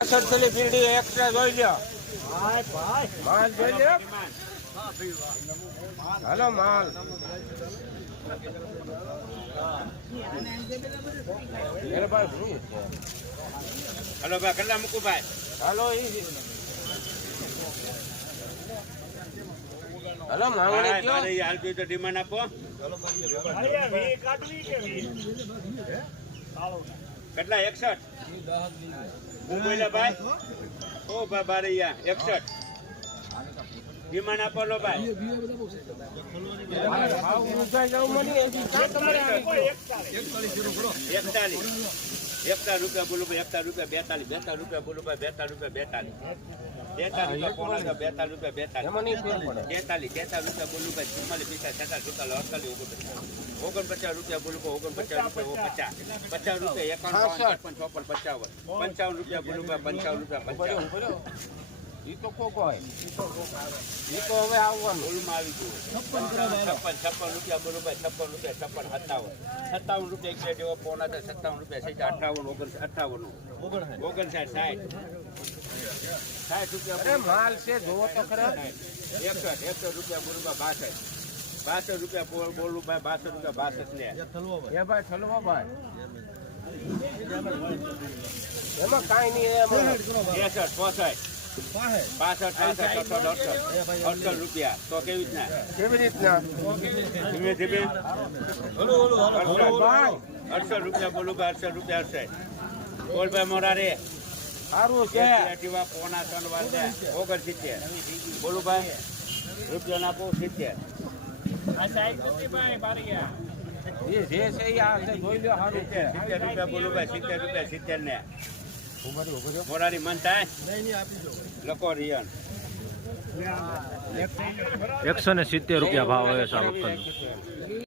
સડસલી બીડી extra જોઈ લ્યો. માલ જોઈ લ્યો. હાલો માલ. હલો ભાઈ કેટલા મૂકું ભાઈ? હાલો હાલો માંગણી કયો? હાલ જોઈ તો ડિમાન્ડ આપો. કેટલા 61? હું બોલ્યા ભાઈ? ઓ ભાઈ બારૈયા 61 ડિમાન્ડ આપો લો ભાઈ. 41 રૂપિયા બોલું ભાઈ, 41 રૂપિયા 42 રૂપિયા બોલું ભાઈ, 42 રૂપિયા 42 પોણા 42 રૂપિયા 43 રૂપિયા બોલું ભાઈ, 44 રૂપિયા બોલું 49 રૂપિયા 50 રૂપિયા 50 રૂપિયા 55 રૂપિયા 55 બોલું ભાઈ, 55 રૂપિયા ઈ તો કોકો હોય. ઈ તો હવે આવવાનું બોલુમાં આવી ગયું. 56 રૂપિયા બોલું ભાઈ, 56 રૂપિયા 57 રૂપિયા એક જેવો પોણા 57 રૂપિયા 58 59 60 અરે માલ છે જોવો તો ખરા. 61 રૂપિયા બોલું ભાઈ, 62 રૂપિયા બોલું ભાઈ, 62 રૂપિયા 62 લે. એ ભાઈ થલવો ભાઈ એમાં કાંઈ નહીં. એમાં 63 65 રૂપિયા તો કેવી રીતના? કેવી રીતના? ધીમે ધીમે 68 રૂપિયા બોલું ભાઈ, 68 રૂપિયા 68 બોલ ભાઈ મોરા રે સારું છે. પોણા 3 વાર 69 બોલું ભાઈ, રૂપિયા નાખો 70. એ જે છે એ આ છે જોઈ લો. સારું છે. 70 રૂપિયા બોલું ભાઈ, 70 રૂપિયા 70 ને મોરારી મન થાય લખો રિયન 170 રૂપિયા ભાવ હોય છે આ વખતે.